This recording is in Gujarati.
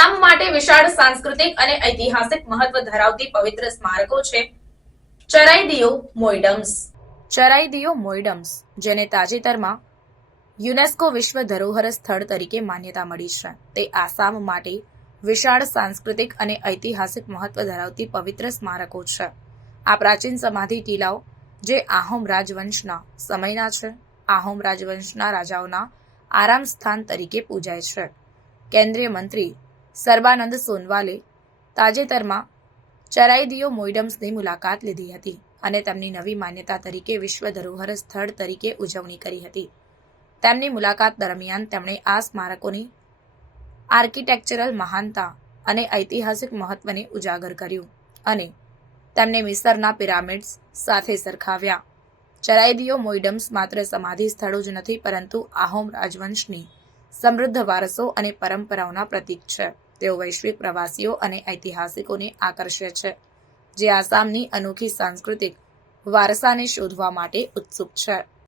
આસામ માટે વિશાળ સાંસ્કૃતિક અને ઐતિહાસિક મહત્વ ધરાવતી પવિત્ર સ્મારકો છે ચરાઈદિયો મોઈડમ્સ. ચરાઈદિયો મોઈડમ્સ, જેને તાજેતરમાં યુનેસ્કો વિશ્વ ધરોહર સ્થળ તરીકે માન્યતા મળી છે, તે આસામ માટે વિશાળ સાંસ્કૃતિક અને ઐતિહાસિક મહત્વ ધરાવતી પવિત્ર સ્મારકો છે. આ પ્રાચીન સમાધિ ટીલાઓ, જે આહોમ રાજવંશના સમયના છે, આહોમ રાજવંશના રાજાઓના આરામ સ્થાન તરીકે પૂજાય છે. કેન્દ્રીય મંત્રી સર્બાનંદ સોનોવાલે તાજેતરમાં ચરાઈદિયો મોઈડમ્સની મુલાકાત લીધી હતી અને તેમની નવી માન્યતા તરીકે વિશ્વ ધરોહર સ્થળ તરીકે ઉજવણી કરી હતી. તેમની મુલાકાત દરમિયાન તેમણે આ સ્મારકોની આર્કિટેક્ચરલ મહાનતા અને ઐતિહાસિક મહત્વને ઉજાગર કર્યું અને તેમને મિસરના પિરામિડ્સ સાથે સરખાવ્યા. ચરાઈદિયો મોઈડમ્સ માત્ર સમાધિ સ્થળો જ નથી, પરંતુ આહોમ રાજવંશની સમૃદ્ધ વારસો અને પરંપરાઓના પ્રતીક છે. તેઓ વૈશ્વિક પ્રવાસીઓ અને ઐતિહાસિકોને આકર્ષે છે, જે આસામની અનોખી સાંસ્કૃતિક વારસાને શોધવા માટે ઉત્સુક છે.